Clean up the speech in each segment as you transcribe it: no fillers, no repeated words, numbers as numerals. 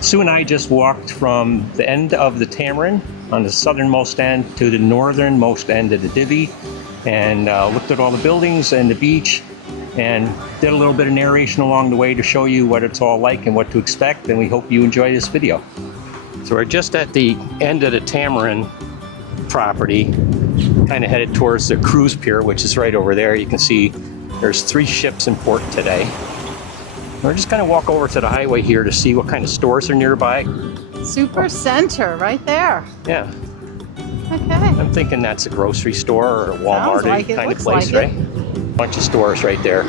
Sue and I just walked from the end of the Tamarind on the southernmost end to the northernmost end of the Divi, and looked at all the buildings and the beach, and did a little bit of narration along the way to show you what it's all like and what to expect, and we hope you enjoy this video. So we're just at the end of the Tamarind property, kind of headed towards the cruise pier, which is right over there. You can see there's 3 ships in port today. We're just going to walk over to the highway here to see what kind of stores are nearby. Super Center, right there. Yeah. Okay. I'm thinking that's a grocery store or a Walmart kind of place, right? Bunch of stores right there.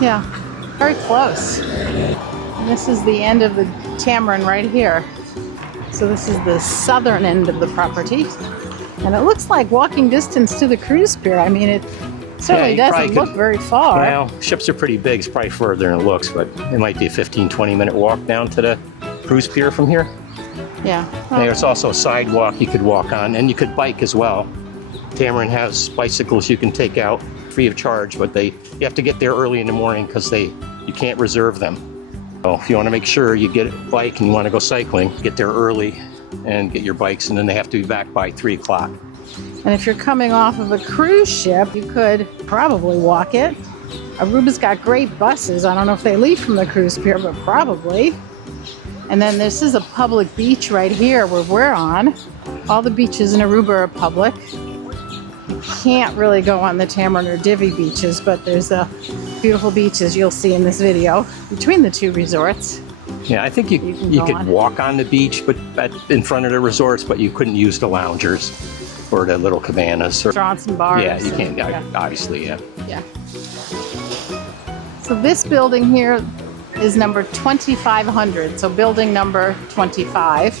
Yeah, very close. And this is the end of the Tamarind right here. So this is the southern end of the property. And it looks like walking distance to the cruise pier. I mean, it certainly doesn't look very far. Well, ships are pretty big. It's probably further than it looks, but it might be a 15-20 minute walk down to the cruise pier from here. Yeah. And there's also a sidewalk you could walk on, and you could bike as well. Tamarind has bicycles you can take out free of charge, but you have to get there early in the morning because you can't reserve them. So if you want to make sure you get a bike and you want to go cycling, get there early and get your bikes, and then they have to be back by 3 o'clock. And if you're coming off of a cruise ship, you could probably walk it. Aruba's got great buses. I don't know if they leave from the cruise pier, but probably. And then this is a public beach right here where we're on. All the beaches in Aruba are public. You can't really go on the Tamarind or Divi beaches, but there's beautiful beaches you'll see in this video between the 2 resorts. Yeah, I think you could walk on the beach, but in front of the resorts, but you couldn't use the loungers or the little cabanas. Restaurants and bars. Yeah, you can't, obviously, yeah. Yeah. So this building here is number 2500, so building number 25.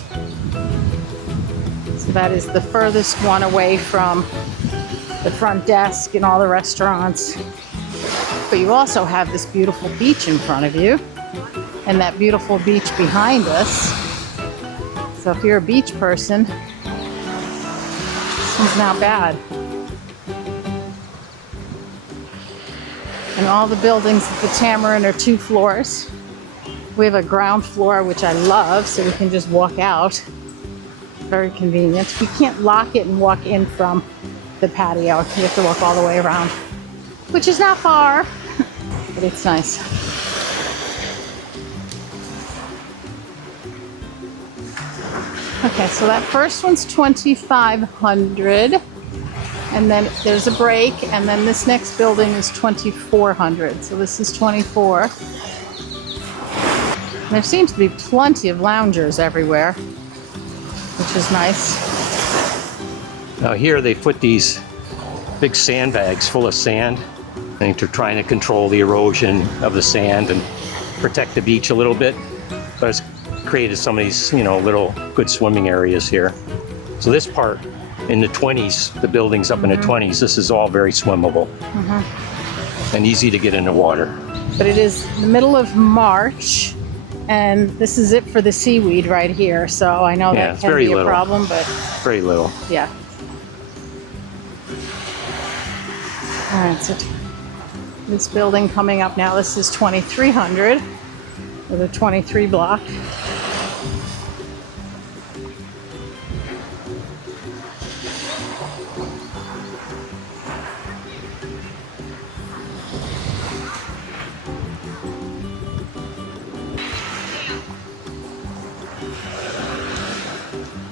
So that is the furthest one away from the front desk and all the restaurants. But you also have this beautiful beach in front of you, and that beautiful beach behind us. So if you're a beach person, this one's not bad. And all the buildings at the Tamarind are 2 floors. We have a ground floor, which I love, so we can just walk out. Very convenient. You can't lock it and walk in from the patio. You have to walk all the way around, which is not far, but it's nice. Okay, so that first one's 2500, and then there's a break, and then this next building is 2400. So this is 24. And there seems to be plenty of loungers everywhere, which is nice. Now here they put these big sandbags full of sand. I think they're trying to control the erosion of the sand and protect the beach a little bit. But it's created some of these, little good swimming areas here. So this part in the 20s, the buildings up in the 20s, this is all very swimmable and easy to get in the water. But it is the middle of March, and this is it for the seaweed right here. So I know that can be a problem, but very little. Yeah. All right, so this building coming up now, this is 2300 with a 23 block.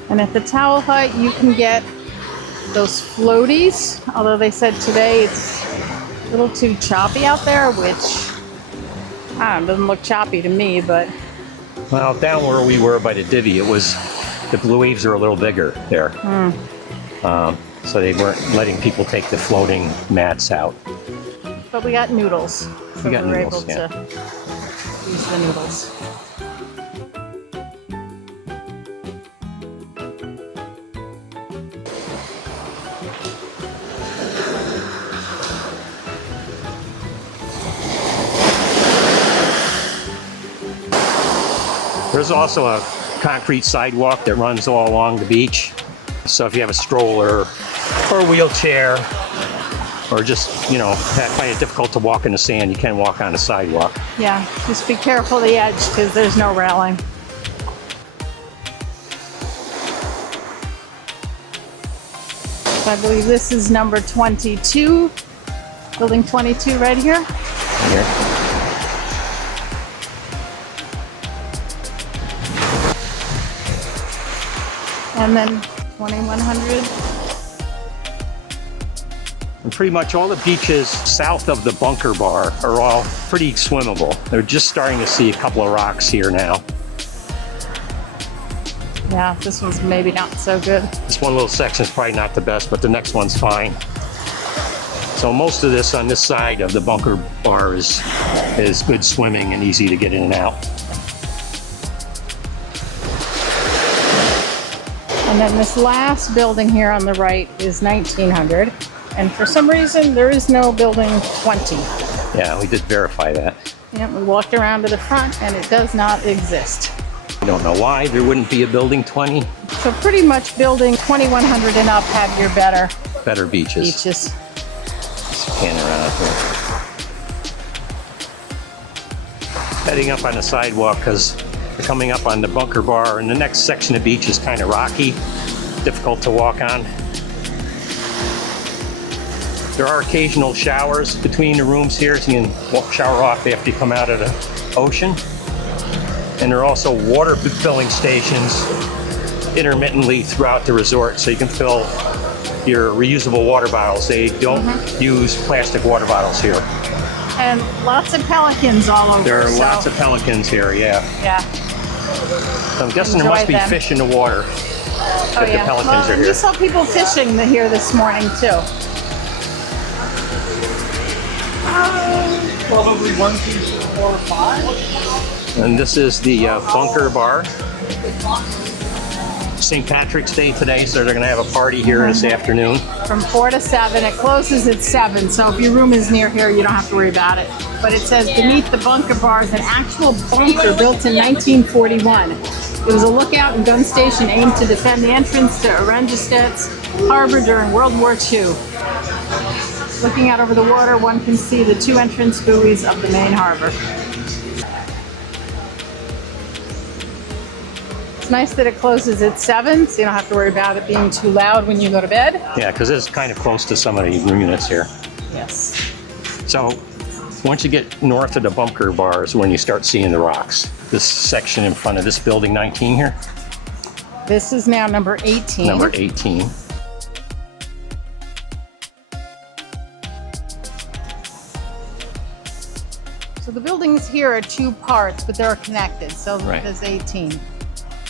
And at the Towel Hut, you can get those floaties, although they said today it's a little too choppy out there, which doesn't look choppy to me, but... Well, down where we were by the Divi, the waves are a little bigger there. So they weren't letting people take the floating mats out. But we got noodles. So we were able yeah. to use the noodles. There's also a concrete sidewalk that runs all along the beach. So if you have a stroller or a wheelchair, or just, find it difficult to walk in the sand, you can walk on the sidewalk. Yeah, just be careful of the edge because there's no railing. So I believe this is number 22, building 22 right here. Here. And then 2100. And pretty much all the beaches south of the bunker bar are all pretty swimmable. They're just starting to see a couple of rocks here now. Yeah, this one's maybe not so good. This one little section is probably not the best, but the next one's fine. So most of this on this side of the bunker bar is good swimming and easy to get in and out. And then this last building here on the right is 1900. And for some reason, there is no building 20. Yeah, we did verify that. Yeah, we walked around to the front and it does not exist. I don't know why there wouldn't be a building 20. So pretty much building 2100 and up have your better Beaches. beaches. Just pan around here. Heading up on the sidewalk because we're coming up on the bunker bar, and the next section of beach is kind of rocky, difficult to walk on. There are occasional showers between the rooms here, so you can shower off after you come out of the ocean. And there are also water filling stations intermittently throughout the resort, so you can fill your reusable water bottles. They don't use plastic water bottles here. And lots of pelicans all over. There are lots of pelicans here, yeah. Yeah. So I'm guessing there Enjoy must be them. fish in the water Oh if the yeah. pelicans Well, are and here. you saw people fishing here this morning too. Probably 1, 2, 3, 4, 5. And this is the bunker bar. St. Patrick's Day today, so they're going to have a party here this afternoon. From 4 to 7. It closes at 7, so if your room is near here, you don't have to worry about it. But it says beneath the bunker bar is an actual bunker built in 1941. It was a lookout and gun station aimed to defend the entrance to Oranjestad's harbor during World War II. Looking out over the water, one can see the 2 entrance buoys of the main harbor. It's nice that it closes at 7, so you don't have to worry about it being too loud when you go to bed. Yeah, because it's kind of close to some of the units here. Yes. So once you get north of the bunker bar is when you start seeing the rocks. This section in front of this building 19 here, This is now number 18. number 18. So the buildings here are 2 parts, but they're connected. So Right. there's 18.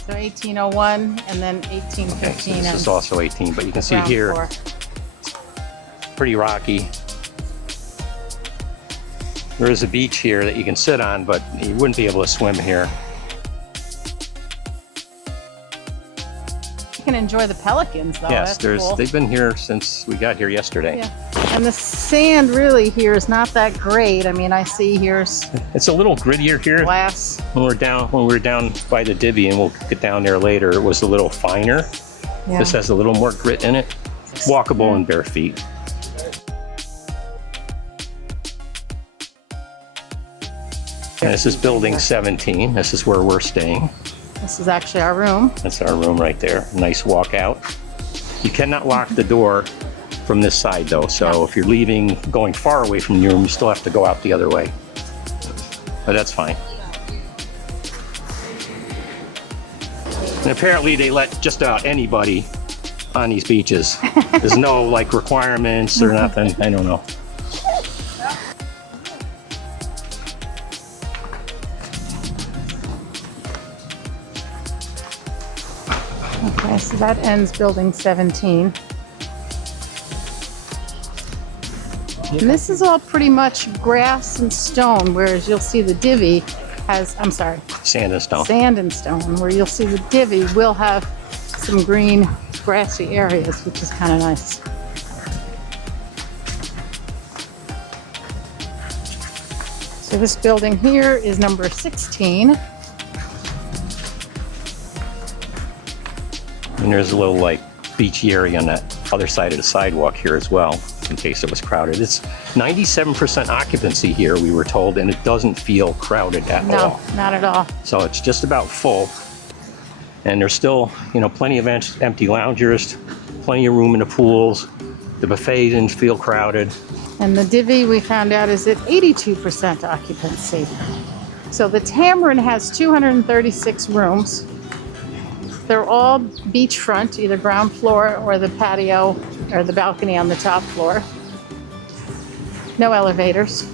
So 1801 and then 1815. Okay, so this is also 18, but you can see ground here, floor. pretty rocky. There is a beach here that you can sit on, but you wouldn't be able to swim here. You can enjoy the pelicans though. Yes, That's cool. they've been here since we got here yesterday. Yeah. And the sand really here is not that great. I mean, I see here's It's a little grittier here. glass. When we were down by the Divi, and we'll get down there later, it was a little finer. Yeah. This has a little more grit in it. Walkable in bare feet. And this is building 17. This is where we're staying. This is actually our room. That's our room right there. Nice walkout. You cannot lock the door from this side though. So if you're leaving, going far away from your room, you still have to go out the other way. But that's fine. And apparently they let just about anybody on these beaches. There's no like requirements or nothing. I don't know. Okay, so that ends building 17. And this is all pretty much grass and stone, whereas you'll see the Divi has, I'm sorry, Sand and stone. sand and stone, where you'll see the Divi will have some green grassy areas, which is kind of nice. So this building here is number 16. And there's a little like beachy area on that other side of the sidewalk here as well, in case it was crowded. It's 97% occupancy here, we were told, and it doesn't feel crowded at No, all. not at all. So it's just about full. And there's still, plenty of empty loungers. plenty of room in the pools. The buffet didn't feel crowded. And the Divi, we found out, is at 82% occupancy. So the Tamarind has 236 rooms. They're all beachfront, either ground floor or the patio or the balcony on the top floor. No elevators.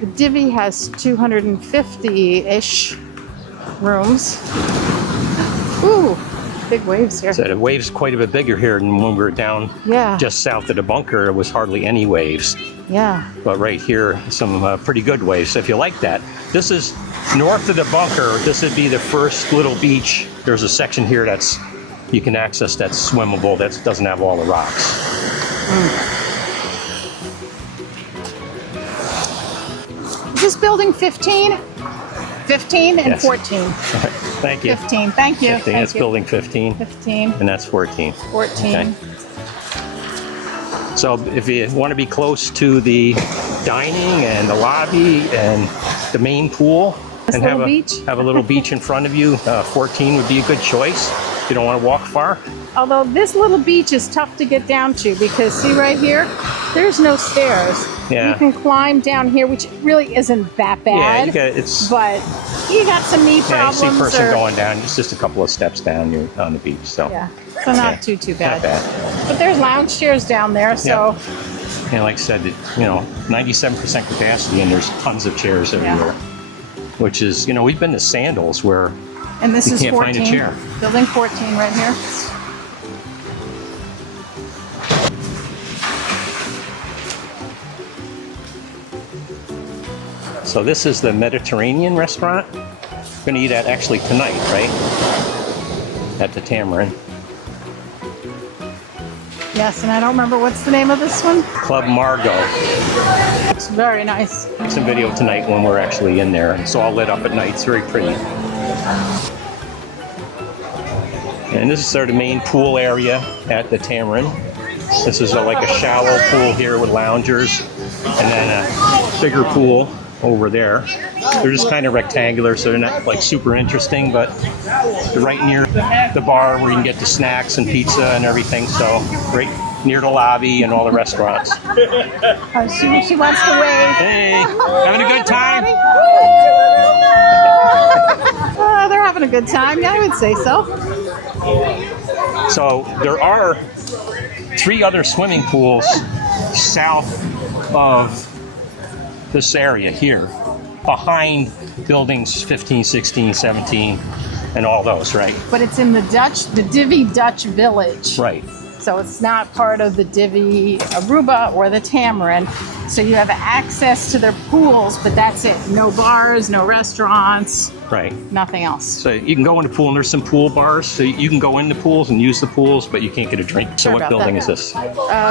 The Divi has 250-ish rooms. Ooh, big waves here. So the waves quite a bit bigger here than when we were down just south of the bunker. It was hardly any waves. Yeah. But right here, some pretty good waves. So if you like that, this is north of the bunker. This would be the first little beach. There's a section here that's you can access that's swimmable. That doesn't have all the rocks. Is this building 15? 15 and Yes. 14. Thank you. 15. Thank you. 15. That's building 15. 15. And that's 14. 14. Okay. So if you want to be close to the dining and the lobby and the main pool and have a little beach in front of you, 14 would be a good choice. If you don't want to walk far. Although this little beach is tough to get down to because see right here, there's no stairs. Yeah. You can climb down here, which really isn't that bad. Yeah, it's but you got some knee you problems. see a person going down. It's just a couple of steps down. You're on the beach. So Yeah, so not too bad. not bad. But there's lounge chairs down there, so And like I said, 97% capacity, and there's tons of chairs everywhere. Which is, we've been to Sandals where and this you is can't 14. find a chair. Building 14 right here. So this is the Mediterranean restaurant. We're gonna eat at actually tonight, right? At the Tamarind. Yes, and I don't remember what's the name of this one. Club Margot. It's very nice. Some video tonight when we're actually in there. It's all lit up at night. It's very pretty. And this is sort of the main pool area at the Tamarind. This is like a shallow pool here with loungers, and then a bigger pool over there. They're just kind of rectangular, so they're not like super interesting, but they're right near the bar where you can get the snacks and pizza and everything. So right near the lobby and all the restaurants. She wants to wave. Hey, having a good time? They're having a good time. Yeah, I would say so. So there are 3 other swimming pools south of this area here, behind buildings 15, 16, 17, and all those, right? But it's in the Divi Dutch Village. Right. So it's not part of the Divi Aruba or the Tamarind. So you have access to their pools, but that's it. No bars, no restaurants, Right. nothing else. So you can go in the pool, and there's some pool bars, so you can go in the pools and use the pools, but you can't get a drink. So Sorry what about building that. is this?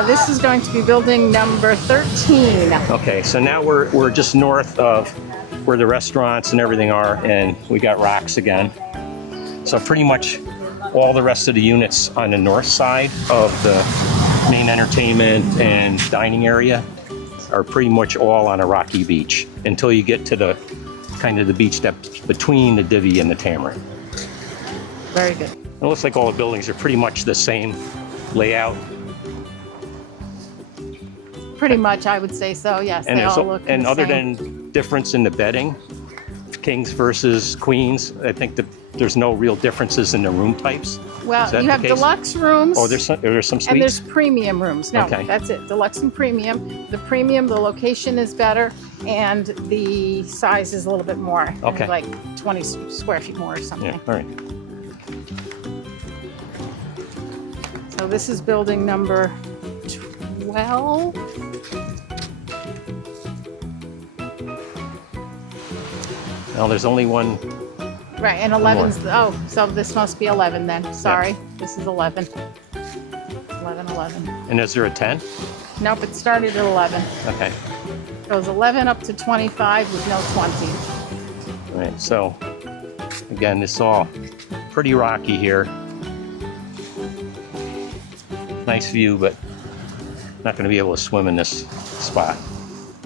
This is going to be building number 13. Okay, so now we're just north of where the restaurants and everything are, and we got rocks again. So pretty much all the rest of the units on the north side of the main entertainment and dining area are pretty much all on a rocky beach until you get to the kind of the beach that's between the Divi and the Tamarind. Very good. It looks like all the buildings are pretty much the same layout. Pretty much, I would say so. Yes, And they all look and the other same. than difference in the bedding, kings versus queens, I think that there's no real differences in the room types. Well, Is that you the have case? deluxe rooms. Oh, there's some suites? And there's premium rooms. No, Okay. that's it. Deluxe and premium. The premium, the location is better, and the size is a little bit more. Okay. Like 20 square feet more or something. Yeah, all right. So this is building number 12. Well, there's only one. Right, and 11's, oh, so this must be 11 then. Sorry, this is 11. 11. And is there a 10? Nope, it started at 11. Okay. It goes 11 up to 25 with no 20. All right. So again, it's all pretty rocky here. Nice view, but not going to be able to swim in this spot.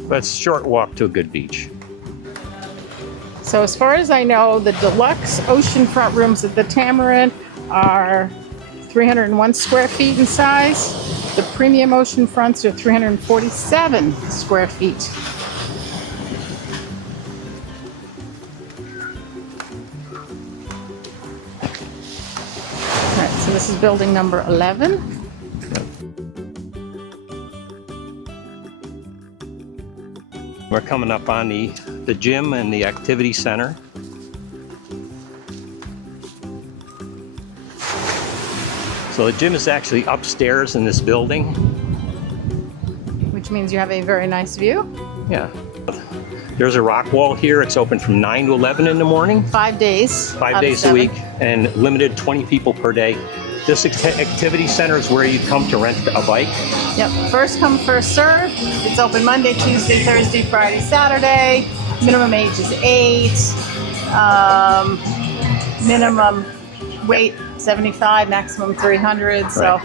But it's a short walk to a good beach. So as far as I know, the deluxe oceanfront rooms at the Tamarind are 301 square feet in size. The premium ocean fronts are 347 square feet. All right, so this is building number 11. We're coming up on the gym and the activity center. So the gym is actually upstairs in this building. Which means you have a very nice view. Yeah. There's a rock wall here. It's open from 9 to 11 in the morning. 5 days. 5 days a week and limited 20 people per day. This activity center is where you come to rent a bike. Yep, first come, first serve. It's open Monday, Tuesday, Thursday, Friday, Saturday. Minimum age is 8. Minimum weight 75, maximum 300. So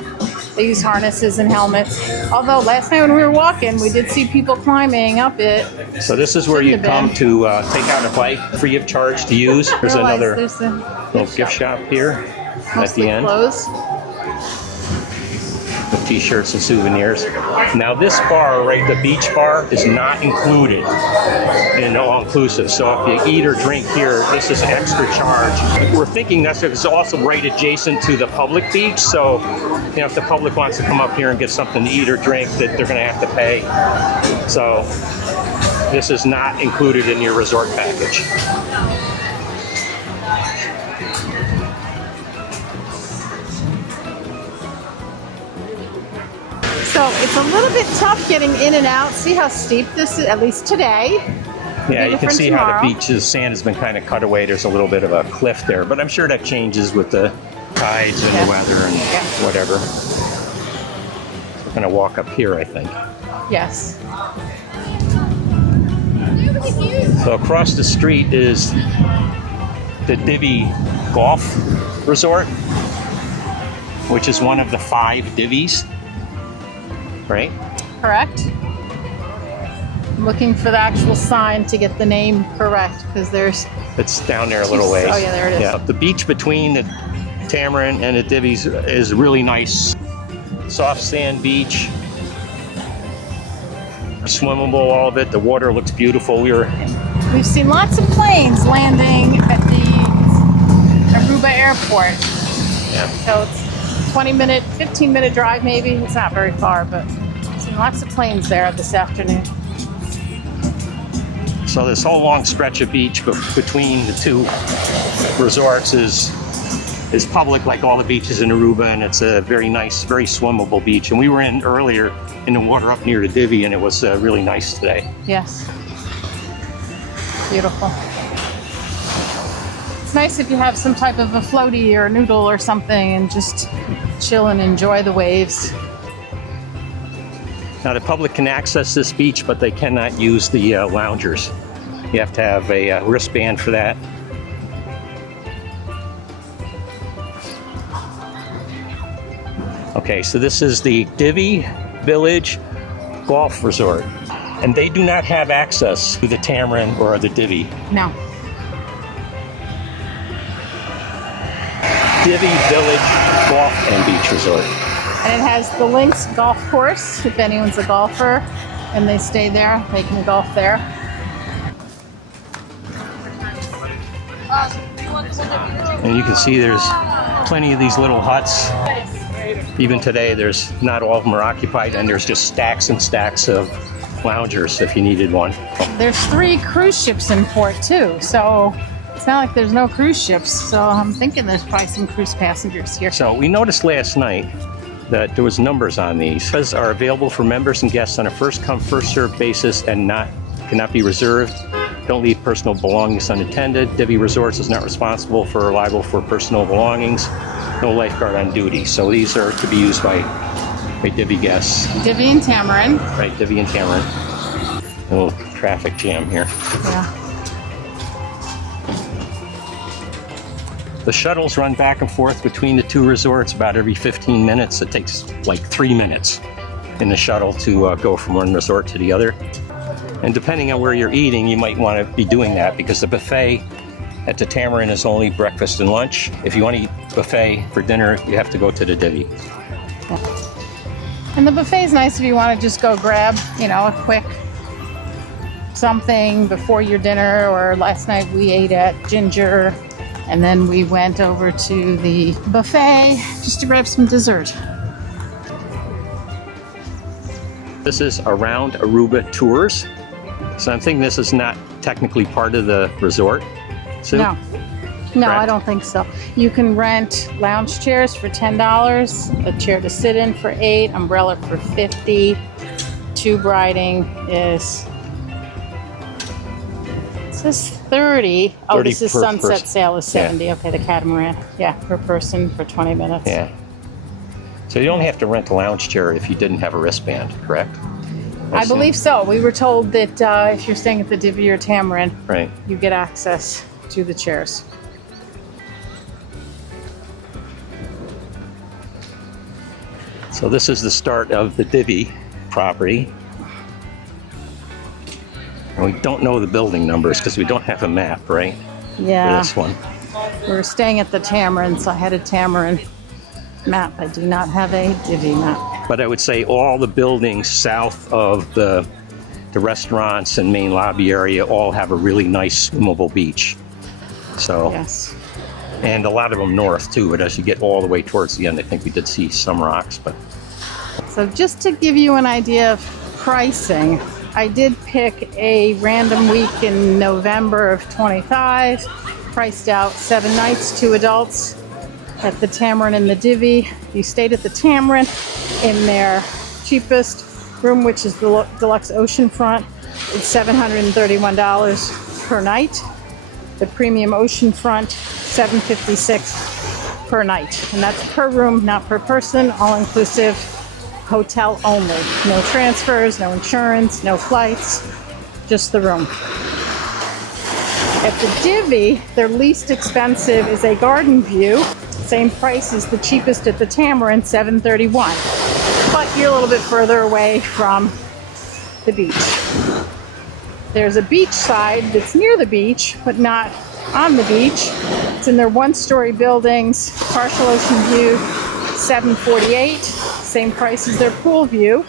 they use harnesses and helmets. Although last night when we were walking, we did see people climbing up it. So this is where you come to take out a bike free of charge to use. There's another little gift shop here at the end. Clothes. With t-shirts and souvenirs. Now this bar, right, the beach bar, is not included in all-inclusive. So if you eat or drink here, this is extra charge. We're thinking that's also right adjacent to the public beach. So, you know, if the public wants to come up here and get something to eat or drink, that they're going to have to pay. So this is not included in your resort package. So it's a little bit tough getting in and out. See how steep this is, at least today. Yeah, you can see how the beach's sand has been kind of cut away. There's a little bit of a cliff there, but I'm sure that changes with the tides and the weather and whatever. So we're going to walk up here, I think. Yes. So across the street is the Divi Golf Resort, which is one of the 5 Divis. Right? Correct. I'm looking for the actual sign to get the name correct because there's... It's down there a little ways. Oh yeah, there it is. Yeah, the beach between the Tamarind and the Divis is really nice. Soft sand beach. Swimmable, all of it. The water looks beautiful. We've seen lots of planes landing at the Aruba airport. Yeah. So it's 20-minute, 15-minute drive maybe. It's not very far, but I've seen lots of planes there this afternoon. So this whole long stretch of beach between the 2 resorts is public, like all the beaches in Aruba, and it's a very nice, very swimmable beach. And we were in earlier in the water up near the Divi, and it was really nice today. Yes. Beautiful. It's nice if you have some type of a floaty or a noodle or something and just chill and enjoy the waves. Now the public can access this beach, but they cannot use the loungers. You have to have a wristband for that. Okay, so this is the Divi Village Golf Resort, and they do not have access to the Tamarind or the Divi. No. Divi Village Golf and Beach Resort. And it has the Links golf course, if anyone's a golfer and they stay there, they can golf there. And you can see there's plenty of these little huts. Even today, there's not all of them are occupied, and there's just stacks and stacks of loungers if you needed one. There's 3 cruise ships in port too, so it's not like there's no cruise ships. So I'm thinking there's probably some cruise passengers here. So we noticed last night that there was numbers on these. These are available for members and guests on a first-come, first-served basis and cannot be reserved. Don't leave personal belongings unattended. Divi Resorts is not responsible or liable for personal belongings. No lifeguard on duty. So these are to be used by Divi guests. Divi and Tamarind. Right, Divi and Tamarind. A little traffic jam here. Yeah. The shuttles run back and forth between the 2 resorts about every 15 minutes. It takes like 3 minutes in the shuttle to go from one resort to the other. And depending on where you're eating, you might want to be doing that because the buffet at the Tamarind is only breakfast and lunch. If you want to eat buffet for dinner, you have to go to the Divi. And the buffet's nice if you want to just go grab, you know, a quick something before your dinner. Or last night we ate at Ginger, and then we went over to the buffet just to grab some dessert. This is Around Aruba Tours. So I'm thinking this is not technically part of the resort. So, No, correct? I don't think so. You can rent lounge chairs for $10, a chair to sit in for $8, umbrella for $50. Tube riding is, it says $30. Oh, 30 this is per sunset person. sail is $70. Okay, the catamaran. Yeah, per person for 20 minutes. Yeah. So you only have to rent a lounge chair if you didn't have a wristband, correct? I believe so. We were told that if you're staying at the Divi or Tamarind, Right. you get access to the chairs. So this is the start of the Divi property. And we don't know the building numbers because we don't have a map, right? Yeah. For this one. We were staying at the Tamarind, so I had a Tamarind map. I do not have a Divi map. But I would say all the buildings south of the restaurants and main lobby area all have a really nice swimmable beach. So, Yes. and a lot of them north too, but as you get all the way towards the end, I think we did see some rocks, but So just to give you an idea of pricing, I did pick a random week in November of 25, priced out 7 nights, 2 adults at the Tamarind and the Divi. You stayed at the Tamarind in their cheapest room, which is the deluxe oceanfront. It's $731 per night. The premium oceanfront, $756 per night. And that's per room, not per person, all inclusive, hotel only. No transfers, no insurance, no flights, just the room. At the Divi, their least expensive is a garden view. Same price as the cheapest at the Tamarind, $731. But you're a little bit further away from the beach. There's a beach side that's near the beach, but not on the beach. It's in their 1-story buildings, partial ocean view, $748. Same price as their pool view.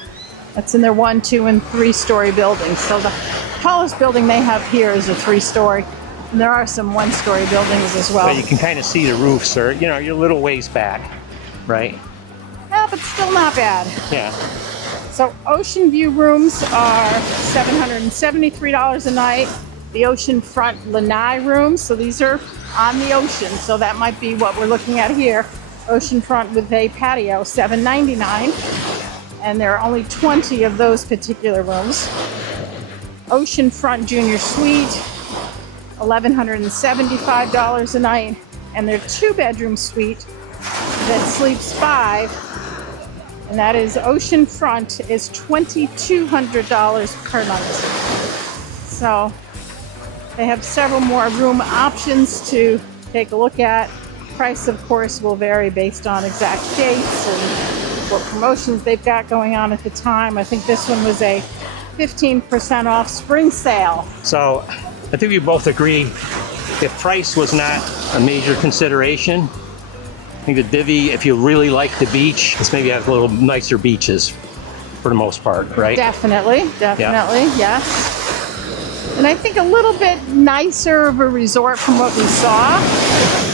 That's in their 1, 2, and 3-story buildings. So the tallest building they have here is a 3-story. And there are some 1-story buildings as well. you can kind of see the roofs, or you're a little ways back, right? Yeah, but still not bad. Yeah. So ocean view rooms are $773 a night. The oceanfront lanai rooms, so these are on the ocean, so that might be what we're looking at here. Oceanfront with a patio, $799, and there are only 20 of those particular rooms. Oceanfront junior suite, $1,175 a night, and their 2-bedroom suite that sleeps 5, and that is oceanfront, is $2,200 per night. So they have several more room options to take a look at. Price, of course, will vary based on exact dates and what promotions they've got going on at the time. I think this one was a 15% off spring sale. So I think we both agree if price was not a major consideration, I think the Divi, if you really like the beach, it's maybe have a little nicer beaches for the most part, right? Definitely, yes. And I think a little bit nicer of a resort from what we saw.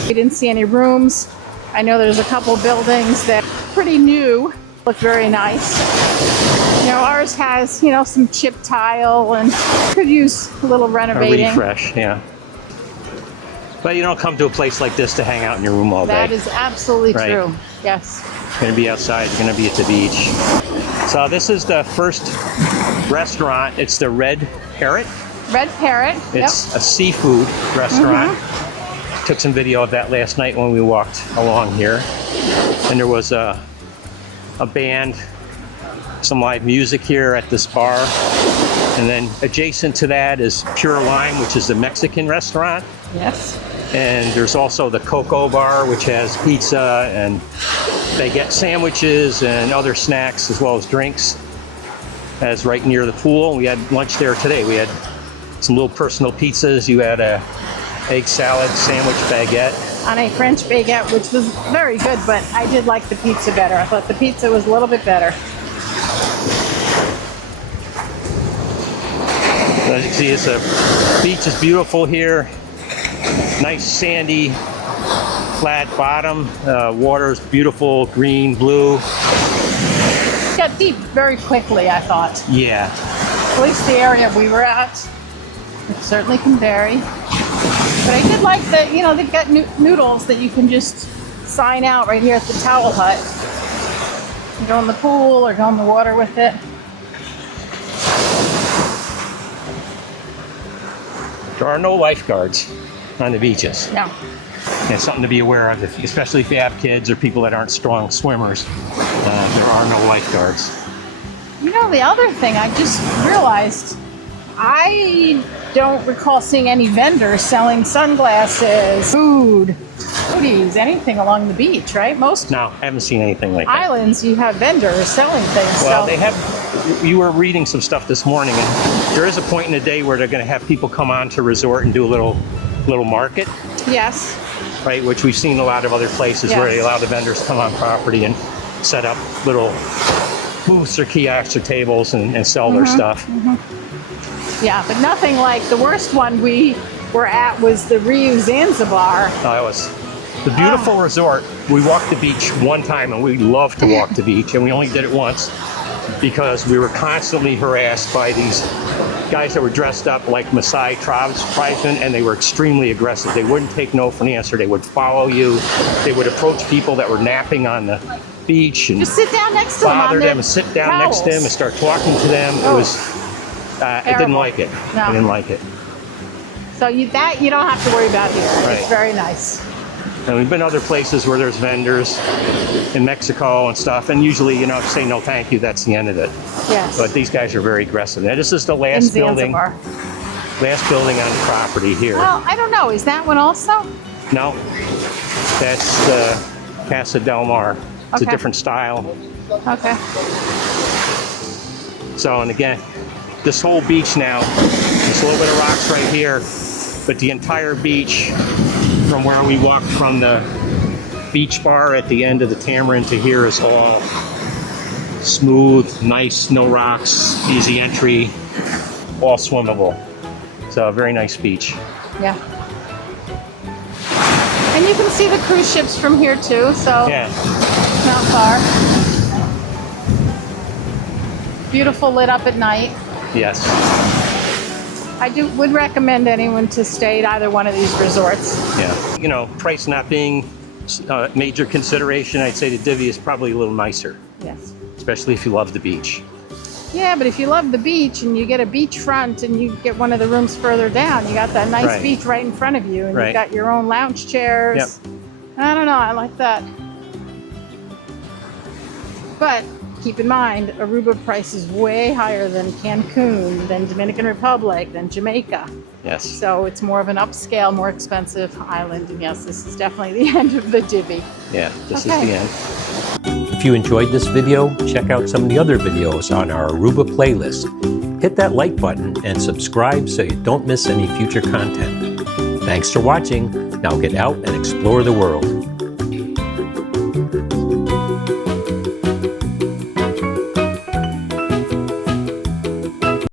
We didn't see any rooms. I know there's a couple buildings that are pretty new, look very nice. Ours has, some chip tile and could use a little A renovating. refresh, yeah. But you don't come to a place like this to hang out in your room all day. That is absolutely Right. true. Yes. You're going to be outside, you're going to be at the beach. So this is the first restaurant. It's the Red Parrot. Red Parrot. It's a seafood restaurant. Took some video of that last night when we walked along here. And there was a band, some live music here at this bar. And then adjacent to that is Pure Lime, which is a Mexican restaurant. Yes. And there's also the Coco Bar, which has pizza and baguette sandwiches and other snacks as well as drinks. That's right near the pool. We had lunch there today. We had some little personal pizzas. You had a egg salad, sandwich, baguette. On a French baguette, which was very good, but I did like the pizza better. I thought the pizza was a little bit better. As you can see, the beach is beautiful here. Nice sandy, flat bottom. Water is beautiful, green, blue. It got deep very quickly, I thought. Yeah. At least the area we were at. It certainly can vary. But I did like that, you know, they've got noodles that you can just sign out right here at the towel hut. You go in the pool or go in the water with it. There are no lifeguards on the beaches. No. It's something to be aware of, especially if you have kids or people that aren't strong swimmers. There are no lifeguards. You know, the other thing I just realized, I don't recall seeing any vendors selling sunglasses, food, hoodies, anything along the beach, right? Most No, I haven't seen anything like that. islands, you have vendors selling things. Well, so. they have. You were reading some stuff this morning, and there is a point in the day where they're going to have people come on to resort and do a little market, Yes. right? Which we've seen a lot of other places where Yes. they allow the vendors to come on property and set up little booths or kiosks or tables and sell their stuff. Yeah, but nothing like the worst one we were at was the Rio Zanzibar. That was the beautiful resort. We walked the beach one time, and we love to walk the beach, and we only did it once because we were constantly harassed by these guys that were dressed up like Maasai tribesmen, and they were extremely aggressive. They wouldn't take no for an answer. They would follow you. They would approach people that were napping on the beach and Just sit down next to them on bother their them and sit down next to them and towels. start talking to them. It Oh. was, I didn't Terrible. like it. No. I didn't like it. So you don't have to worry about here. Right. It's very nice. And we've been other places where there's vendors in Mexico and stuff, and usually, you know, if you say no thank you, that's the end of it. Yes. But these guys are very aggressive. Now, this is the in last building Zanzibar. on the property here. Well, I don't know. Is that one also? No, that's the Casa del Mar. It's a Okay. different style. Okay. So, and again, this whole beach now, there's a little bit of rocks right here, but the entire beach from where we walked from the beach bar at the end of the Tamarind to here is all smooth, nice, no rocks, easy entry, all swimmable. So a very nice beach. Yeah. And you can see the cruise ships from here too, so Yeah, not far. Beautiful, lit up at night. yes. I would recommend anyone to stay at either one of these resorts. Yeah. You know, price not being a major consideration, I'd say the Divi is probably a little nicer, Yes. especially if you love the beach. Yeah, but if you love the beach and you get a beachfront and you get one of the rooms further down, you got that nice Right. beach right in front of you, and Right. you've got your own lounge chairs. Yep. I don't know, I like that. But keep in mind, Aruba price is way higher than Cancun, than Dominican Republic, than Jamaica. Yes. So it's more of an upscale, more expensive island. And yes, this is definitely the end of the Divi. Yeah, this is Okay. the end. If you enjoyed this video, check out some of the other videos on our Aruba playlist. Hit that like button and subscribe so you don't miss any future content. Thanks for watching. Now get out and explore the world.